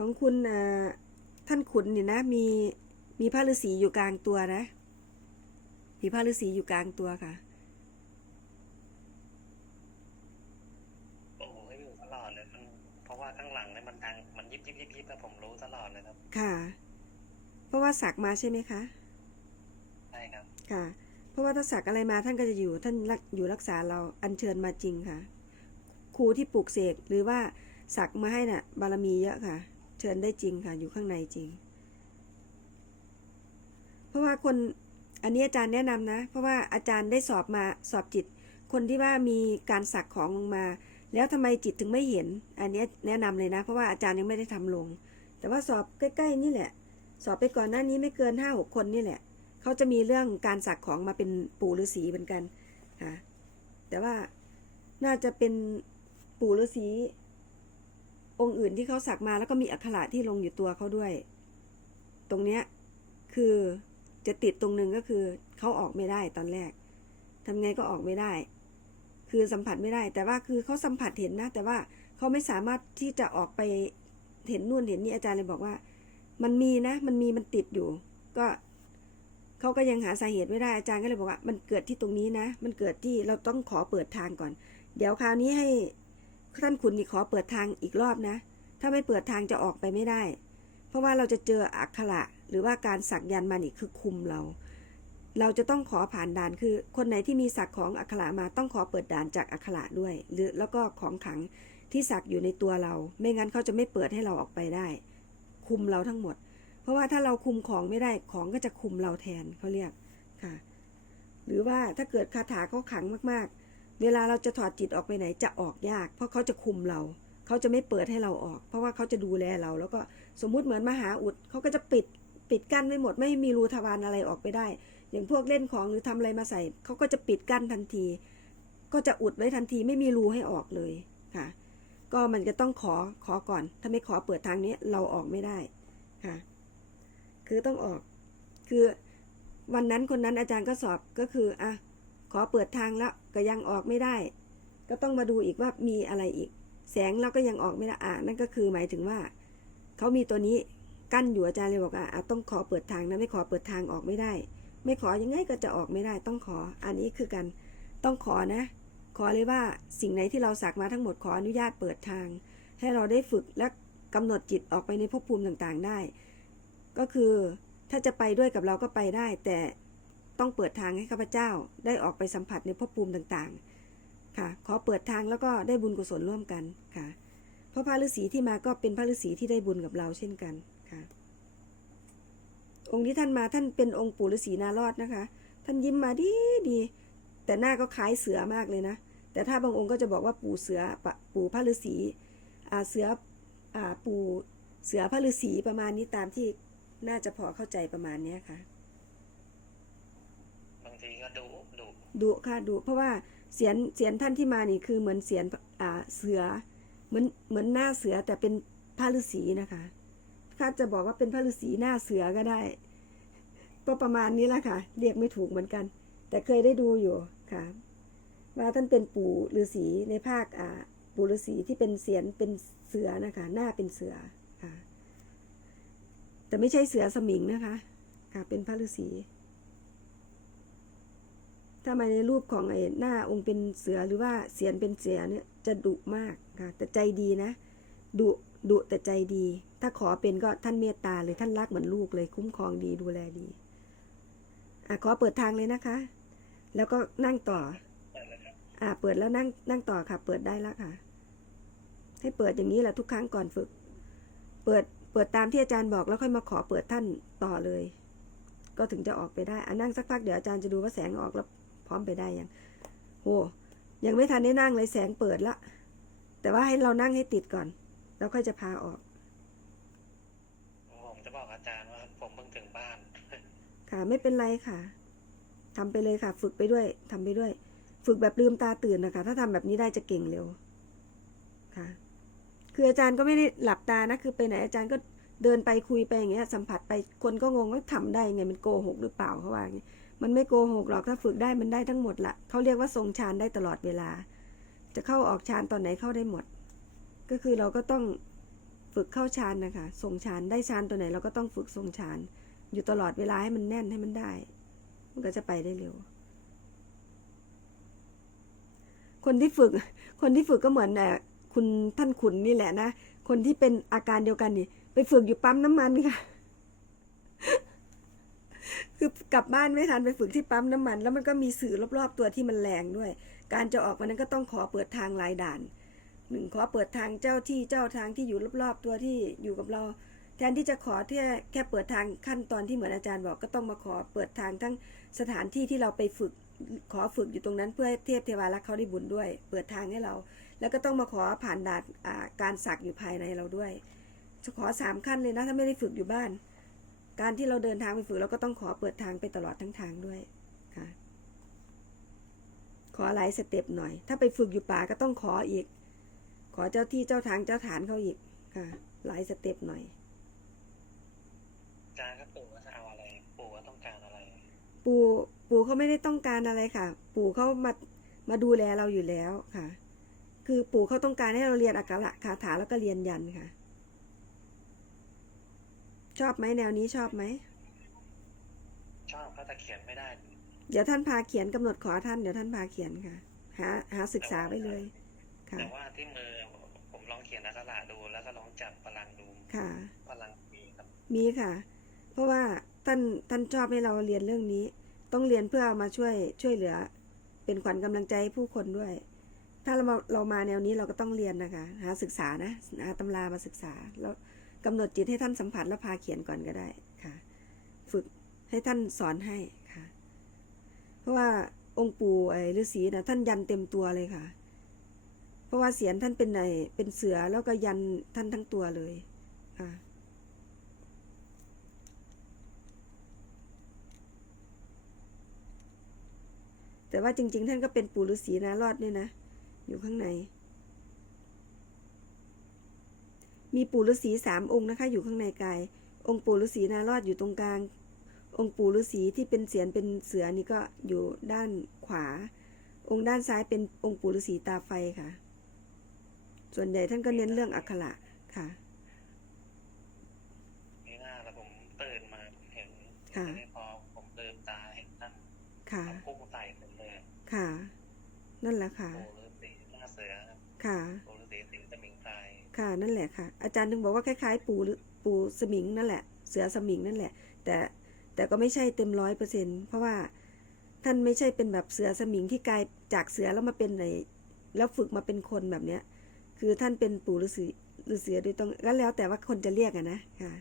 ของคุณอ่าท่านขุนนี่นะ มีมีพระฤาษีอยู่กลางตัวนะ มีพระฤาษีอยู่กลางตัวค่ะโอ้โหอยู่ตลอดเลยมันเพราะว่าข้างหลังเนี่ยมันดังมันยิบยิบยิบยิบแล้วผมรู้ตลอดเลยครับ ค่ะ เพราะว่าสักมาใช่ไหมคะใช่ครับค่ะ เพราะว่าถ้าสักอะไรมาท่านก็จะอยู่ท่านรักอยู่รักษาเราอัญเชิญมาจริงค่ะ ครูที่ปลูกเสกหรือว่าสักมาให้น่ะ บารมีเยอะค่ะ เชิญได้จริงค่ะ อยู่ข้างในจริง เพราะว่าคนอันนี้อาจารย์แนะนำนะ เพราะว่าอาจารย์ได้สอบมาสอบจิต คนที่ว่ามีการสักของลงมา แล้วทำไมจิตถึงไม่เห็น อันนี้แนะนำเลยนะ เพราะว่าอาจารย์ยังไม่ได้ทำลง แต่ว่าสอบใกล้ๆนี่แหละ สอบไปก่อนหน้านี้ไม่เกินห้าหกคนนี่แหละ เขาจะมีเรื่องการสักของมาเป็นปู่ฤาษีเหมือนกันค่ะแต่ว่าน่าจะเป็นปู่ฤาษี องค์อื่นที่เขาสักมาแล้วก็มีอักขระที่ลงอยู่ตัวเขาด้วย ตรงเนี้ยคือจะติดตรงหนึ่งก็คือเขาออกไม่ได้ตอนแรกทำไงก็ออกไม่ได้ คือสัมผัสไม่ได้ แต่ว่าคือเขาสัมผัสเห็นนะ แต่ว่าเขาไม่สามารถที่จะออกไปเห็นนู่นเห็นนี่อาจารย์เลยบอกว่า มันมีนะ มันมีมันติดอยู่ ก็เขาก็ยังหาสาเหตุไม่ได้อาจารย์ก็เลยบอกว่า มันเกิดที่ตรงนี้นะ มันเกิดที่เราต้องขอเปิดทางก่อน เดี๋ยวคราวนี้ให้ ท่านขุนนี่ขอเปิดทางอีกรอบนะ ถ้าไม่เปิดทางจะออกไปไม่ได้ เพราะว่าเราจะเจออักขระหรือว่าการสักยันต์มานี่คือคุมเรา เราจะต้องขอผ่านด่านคือ คนไหนที่มีสักของอักขระมาต้องขอเปิดด่านจากอักขระด้วย หรือแล้วก็ของขังที่สักอยู่ในตัวเรา ไม่งั้นเขาจะไม่เปิดให้เราออกไปได้ คุมเราทั้งหมด เพราะว่าถ้าเราคุมของไม่ได้ของก็จะคุมเราแทนเขาเรียกค่ะ หรือว่าถ้าเกิดคาถาเขาขังมากๆ เวลาเราจะถอดจิตออกไปไหนจะออกยาก เพราะเขาจะคุมเรา เขาจะไม่เปิดให้เราออก เพราะว่าเขาจะดูแลเรา แล้วก็สมมุติเหมือนมหาอุดเขาก็จะปิดปิดกั้นไว้หมดไม่ให้มีรูทวารอะไรออกไปได้ อย่างพวกเล่นของหรือทำอะไรมาใส่เขาก็จะปิดกั้นทันที ก็จะอุดไว้ทันทีไม่มีรูให้ออกเลยค่ะ ก็มันจะต้องขอขอก่อน ถ้าไม่ขอเปิดทางนี้เราออกไม่ได้ค่ะ คือต้องออก คือวันนั้นคนนั้นอาจารย์ก็สอบก็คืออะ ขอเปิดทางแล้วก็ยังออกไม่ได้ ก็ต้องมาดูอีกว่ามีอะไรอีก แสงเราก็ยังออกไม่ได้อะนั่นก็คือหมายถึงว่าเขามีตัวนี้กั้นอยู่อาจารย์เลยบอกอะต้องขอเปิดทางนะไม่ขอเปิดทางออกไม่ได้ ไม่ขอยังไงก็จะออกไม่ได้ ต้องขออันนี้คือกัน ต้องขอนะ ขอเลยว่าสิ่งไหนที่เราสักมาทั้งหมดขออนุญาตเปิดทาง ให้เราได้ฝึกและกำหนดจิตออกไปในภพภูมิต่างๆได้ ก็คือถ้าจะไปด้วยกับเราก็ไปได้ แต่ ต้องเปิดทางให้ข้าพเจ้าได้ออกไปสัมผัสในภพภูมิต่างๆ ค่ะ ขอเปิดทางแล้วก็ได้บุญกุศลร่วมกันค่ะ เพราะพระฤาษีที่มาก็เป็นพระฤาษีที่ได้บุญกับเราเช่นกันค่ะ องค์ที่ท่านมาท่านเป็นองค์ปู่ฤาษีนารอดนะคะ ท่านยิ้มมาดีดี แต่หน้าก็คล้ายเสือมากเลยนะ แต่ถ้าบางองค์ก็จะบอกว่าปู่เสือปู่พระฤาษีเสืออปู่เสือพระฤาษีประมาณนี้ตามที่น่าจะพอเข้าใจประมาณนี้ค่ะ ทีก็ดุดุดุค่ะดุเพราะว่าเสียนเสียนท่านที่มานี่คือเหมือนเสียนอ่าเสือ เหมือนเหมือนหน้าเสือแต่เป็นพระฤาษีนะคะถ้าจะบอกว่าเป็นพระฤาษีหน้าเสือก็ได้ก็ประมาณนี้แหละค่ะ เรียกไม่ถูกเหมือนกัน แต่เคยได้ดูอยู่ค่ะ ว่าท่านเป็นปู่ฤาษีในภาคอ่าปู่ฤาษีที่เป็นเสียนเป็นเสือนะคะ หน้าเป็นเสือค่ะ แต่ไม่ใช่เสือสมิงนะคะ ค่ะเป็นพระฤาษี ถ้ามาในรูปของไอ้หน้าองค์เป็นเสือหรือว่าเสียนเป็นเสือเนี่ยจะดุมากค่ะแต่ใจดีนะดุดุแต่ใจดี ถ้าขอเป็นก็ท่านเมตตาเลยท่านรักเหมือนลูกเลย คุ้มครองดีดูแลดีอะขอเปิดทางเลยนะคะ แล้วก็นั่งต่อ อ่าเปิดแล้วนั่งนั่งต่อค่ะ เปิดได้แล้วค่ะ ให้เปิดอย่างนี้แหละทุกครั้งก่อนฝึก เปิดเปิดตามที่อาจารย์บอกแล้วค่อยมาขอเปิดท่านต่อเลย ก็ถึงจะออกไปได้อะนั่งสักพักเดี๋ยวอาจารย์จะดูว่าแสงออกแล้ว พร้อมไปได้ยังโหยังไม่ทันได้นั่งเลยแสงเปิดละ แต่ว่าให้เรานั่งให้ติดก่อน แล้วค่อยจะพาออก ผมจะบอกอาจารย์ว่าผมเพิ่งถึงบ้าน ค่ะไม่เป็นไรค่ะทำไปเลยค่ะ ฝึกไปด้วยทำไปด้วย ฝึกแบบลืมตาตื่นนะคะ ถ้าทำแบบนี้ได้จะเก่งเร็ว ค่ะ คืออาจารย์ก็ไม่ได้หลับตานะ คือไปไหนอาจารย์ก็เดินไปคุยไปอย่างเงี้ย สัมผัสไปคนก็งงว่าทำได้ไงมันโกหกหรือเปล่าเขาว่าอย่างงี้ มันไม่โกหกหรอกถ้าฝึกได้มันได้ทั้งหมดละเขาเรียกว่าทรงฌานได้ตลอดเวลา จะเข้าออกฌานตอนไหนเข้าได้หมด ก็คือเราก็ต้องฝึกเข้าฌานนะคะส่งฌานได้ฌานตัวไหนเราก็ต้องฝึกส่งฌานอยู่ตลอดเวลาให้มันแน่นให้มันได้ มันก็จะไปได้เร็ว คนที่ฝึก คนที่ฝึกก็เหมือนเอ่อคุณท่านขุนนี่แหละนะ คนที่เป็นอาการเดียวกันนี่ ไปฝึกอยู่ปั๊มน้ำมันค่ะ คือกลับบ้านไม่ทันไปฝึกที่ปั๊มน้ำมัน แล้วมันก็มีสื่อรอบๆตัวที่มันแรงด้วย การจะออกมานั้นก็ต้องขอเปิดทางลายด่านหนึ่งขอเปิดทางเจ้าที่เจ้าทางที่อยู่รอบๆตัวที่อยู่กับเรา แทนที่จะขอแค่แค่เปิดทางขั้นตอนที่เหมือนอาจารย์บอกก็ต้องมาขอเปิดทางทั้งสถานที่ที่เราไปฝึกขอฝึกอยู่ตรงนั้นเพื่อเทพเทวารักเขาได้บุญด้วย เปิดทางให้เรา แล้วก็ต้องมาขอผ่านด่านการสักอยู่ภายในเราด้วยจะขอสามขั้นเลยนะถ้าไม่ได้ฝึกอยู่บ้าน การที่เราเดินทางไปฝึกเราก็ต้องขอเปิดทางไปตลอดทั้งทางด้วยค่ะ ขอหลายสเต็ปหน่อย ถ้าไปฝึกอยู่ป่าก็ต้องขออีก ขอเจ้าที่เจ้าทางเจ้าฐานเขาอีกค่ะ หลายสเต็ปหน่อยอาจารย์ครับปู่ว่าจะเอาอะไร ปู่ว่าต้องการอะไร ปู่ปู่เขาไม่ได้ต้องการอะไรค่ะ ปู่เขามามาดูแลเราอยู่แล้วค่ะ คือปู่เขาต้องการให้เราเรียนอักขระคาถาแล้วก็เรียนยันค่ะ ชอบไหมแนวนี้ชอบไหม ชอบเขาแต่เขียนไม่ได้ เดี๋ยวท่านพาเขียนกำหนดขอท่านเดี๋ยวท่านพาเขียนค่ะ หาหาศึกษาไว้เลย ค่ะแต่ว่าที่มือผมลองเขียนอักขระดูแล้วก็ลองจับพลังดูค่ะพลังมีครับมีค่ะ เพราะว่าท่านท่านชอบให้เราเรียนเรื่องนี้ ต้องเรียนเพื่อเอามาช่วยช่วยเหลือ เป็นขวัญกำลังใจให้ผู้คนด้วย ถ้าเรามาเรามาแนวนี้เราก็ต้องเรียนนะคะ หาศึกษานะหาตำรามาศึกษาแล้ว กำหนดจิตให้ท่านสัมผัสแล้วพาเขียนก่อนก็ได้ค่ะ ฝึกให้ท่านสอนให้ค่ะ เพราะว่าองค์ปู่ไอ้ฤาษีนะท่านยันเต็มตัวเลยค่ะ เพราะว่าเสียนท่านเป็นไอ้เป็นเสือแล้วก็ยันท่านทั้งตัวเลยค่ะแต่ว่าจริง ๆ ท่านก็เป็นปู่ฤาษีนะรอดเนี่ยนะ อยู่ข้างใน มีปู่ฤาษีสามองค์นะคะ อยู่ข้างในกาย องค์ปู่ฤาษีนารอดอยู่ตรงกลาง องค์ปู่ฤาษีที่เป็นเสียนเป็นเสือนี่ก็อยู่ด้านขวา องค์ด้านซ้ายเป็นองค์ปู่ฤาษีตาไฟค่ะ ส่วนใหญ่ท่านก็เน้นเรื่องอักขระค่ะนี่หน้าแล้วผมตื่นมาผมเห็นค่ะทีนี้พอผมลืมตาเห็นท่านค่ะเอาพุ่งใส่ผมเลยค่ะ นั่นแหละค่ะปู่ฤาษีหน้าเสือครับค่ะปู่ ค่ะนั่นแหละค่ะ อาจารย์ถึงบอกว่าคล้ายๆ ปูหรือปูสมิงนั่นแหละ เสือสมิงนั่นแหละ แต่แต่ก็ไม่ใช่เต็มร้อยเปอร์เซ็นเพราะว่าท่านไม่ใช่เป็นแบบเสือสมิงที่กลายจากเสือแล้วมาเป็นในแล้วฝึกมาเป็นคนแบบเนี้ย คือท่านเป็นปู่ฤาษีฤาษีโดยตรงก็แล้วแต่ว่าคนจะเรียกอะนะค่ะ